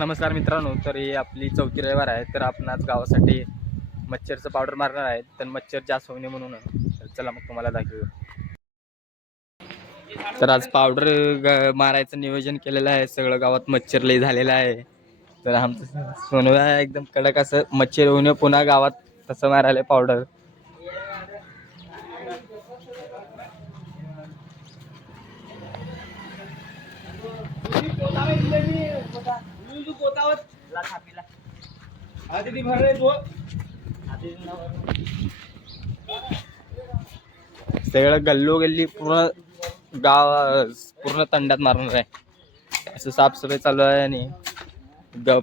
नमस्कार मित्रांनो, तर ही आपली चौथी रविवार आहे. तर आपण आज गावासाठी मच्छरचं पावडर मारणार आहे. तर मच्छर जास्त होऊ नये म्हणून तर चला मग तुम्हाला दाखवू. तर आज पावडर मारायचं नियोजन केलेलं आहे. सगळं गावात मच्छर लई झालेलं आहे. तर आमचं सोनव्या एकदम कडक असं मच्छर होऊ नये पुन्हा गावात तसं मारायला पावडर. सगळं गल्ली पूर्ण गाव पूर्ण तंडात मारणार आहे. असं साफसफाई चालू आहे आणि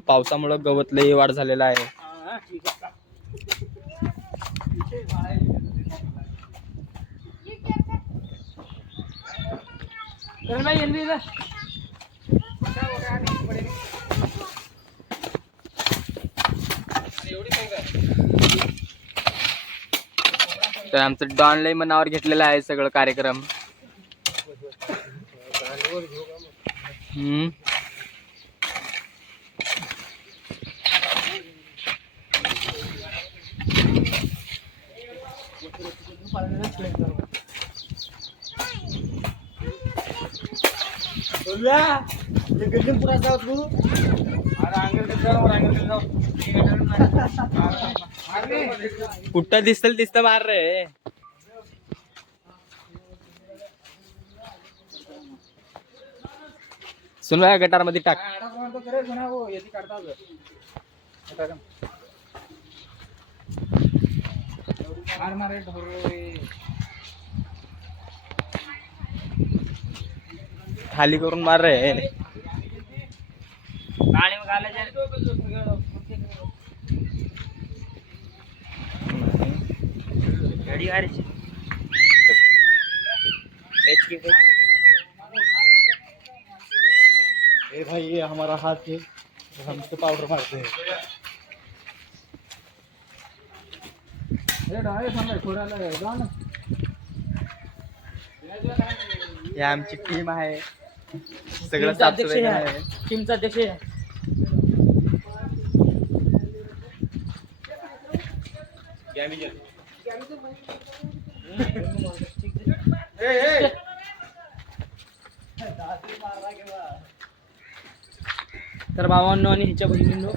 पावसामुळे गवत लई वाढ झालेला आहे. तर आमचं डॉन लई मनावर घेतलेलं आहे सगळं कार्यक्रम. कुठं दिसल तिथं मार रे. सुनवा गटार मध्ये टाक. खाली करून मार रे. ए भाई ये हमारा हाथ है, तो हम इसको पाउडर मारते हैं. ही आमची टीम आहे. सगळं साफसफाई आहे. टीमचा अध्यक्ष आहे. तर भावांनो आणि ह्याच्या बहिणींनो,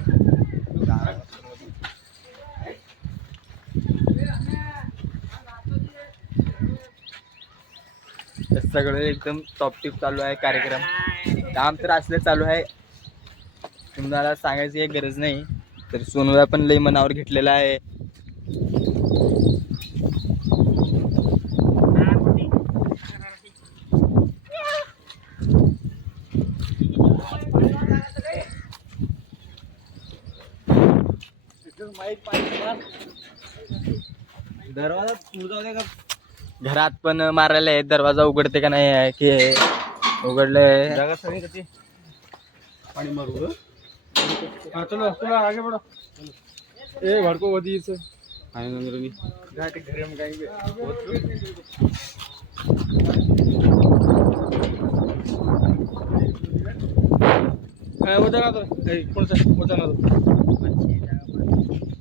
सगळं एकदम टॉप टिप चालू आहे कार्यक्रम. काम तर असलं चालू आहे, तुम्हाला सांगायची काही गरज नाही. तर सोनव्या पण लई मनावर घेतलेला आहे. दरवाजा तुझा का घरात पण मारायला आहे. दरवाजा उघडते का नाही आहे की उघडले. जगह सही कती पानी मारू. हां चलो चलो आगे बढ़ो. ए घर को वधी से आने अंदर नहीं घाट घर में कहीं ए वो जाना तो ए कौन सा वो जाना तो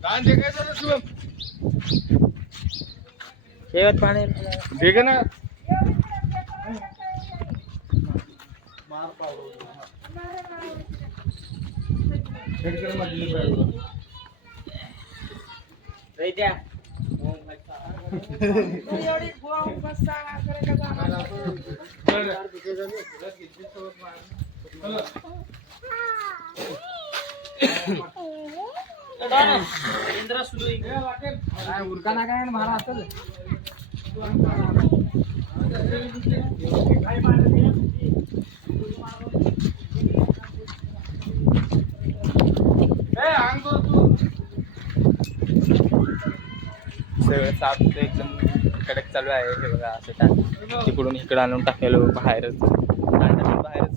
कान देखे तो शुभम शेवट पाणी देखे ना मार पाओ हेडकर मत ले बैठो रे द्या. एवढी बुवा बसा करे का जाणार. इंद्रा सुरू काय उरकाना काय मारा असं सगळं साफ एकदम कडक चालू आहे. हे बघा असं तिकडून इकडं आणून टाकलेलो बाहेरच बाहेरच